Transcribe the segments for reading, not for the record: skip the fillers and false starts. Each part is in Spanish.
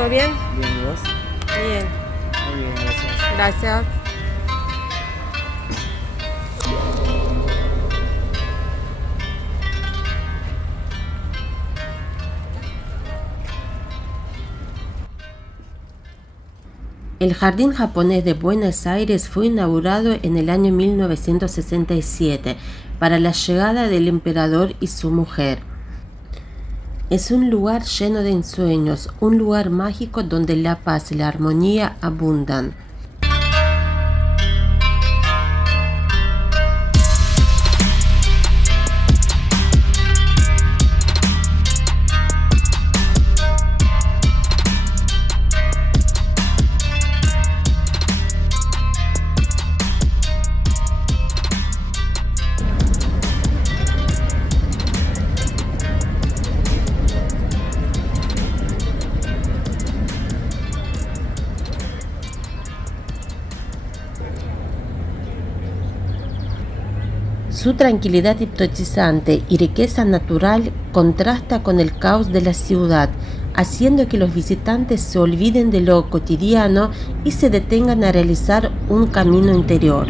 ¿Todo bien? Bien, ¿y vos? Bien, Muy bien, gracias. gracias. El Jardín Japonés de Buenos Aires fue inaugurado en el año 1967 para la llegada del emperador y su mujer. Es un lugar lleno de ensueños, un lugar mágico donde la paz y la armonía abundan. Su tranquilidad hipnotizante y riqueza natural contrasta con el caos de la ciudad, haciendo que los visitantes se olviden de lo cotidiano y se detengan a realizar un camino interior.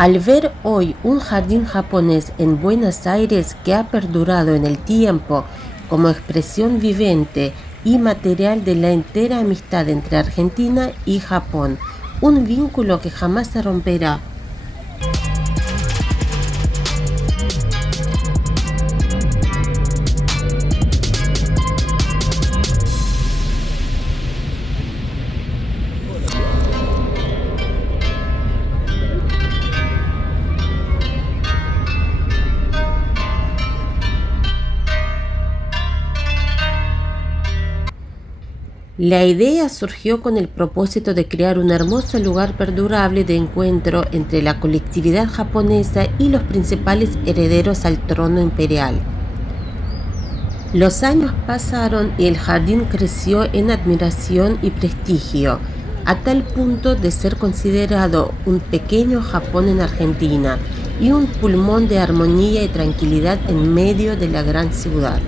Al ver hoy un jardín japonés en Buenos Aires que ha perdurado en el tiempo como expresión vivente y material de la entera amistad entre Argentina y Japón, un vínculo que jamás se romperá. La idea surgió con el propósito de crear un hermoso lugar perdurable de encuentro entre la colectividad japonesa y los principales herederos al trono imperial. Los años pasaron y el jardín creció en admiración y prestigio, a tal punto de ser considerado un pequeño Japón en Argentina y un pulmón de armonía y tranquilidad en medio de la gran ciudad.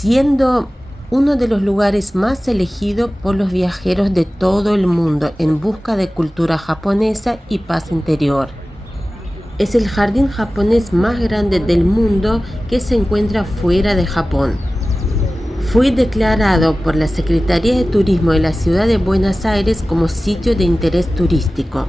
siendo uno de los lugares más elegidos por los viajeros de todo el mundo en busca de cultura japonesa y paz interior. Es el jardín japonés más grande del mundo que se encuentra fuera de Japón. Fue declarado por la Secretaría de Turismo de la Ciudad de Buenos Aires como sitio de interés turístico.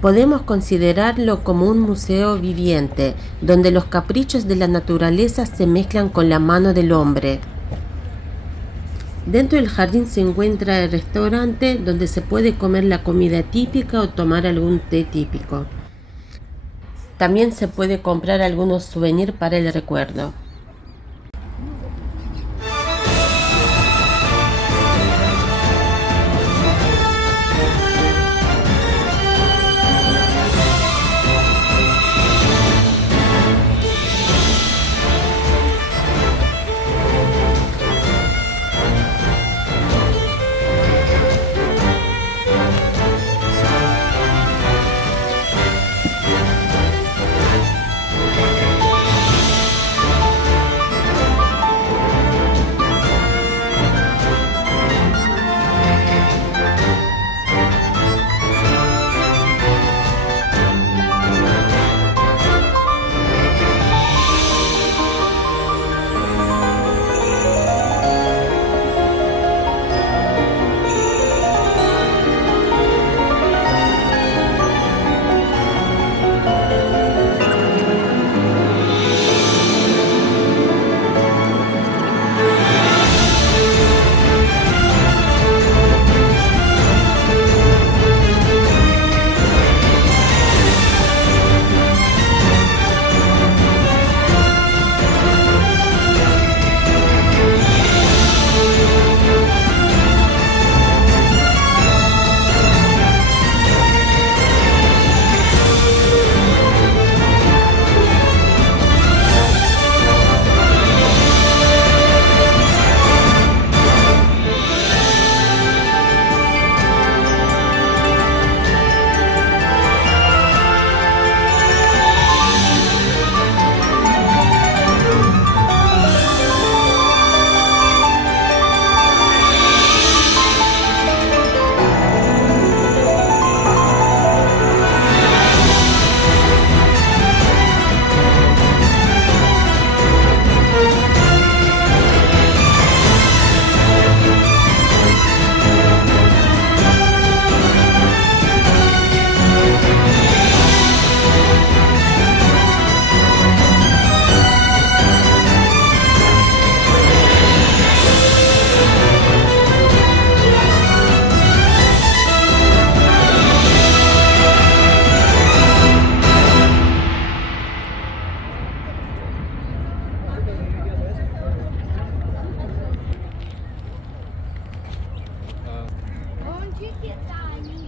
Podemos considerarlo como un museo viviente, donde los caprichos de la naturaleza se mezclan con la mano del hombre. Dentro del jardín se encuentra el restaurante donde se puede comer la comida típica o tomar algún té típico. También se puede comprar algunos souvenirs para el recuerdo. Onde que tá?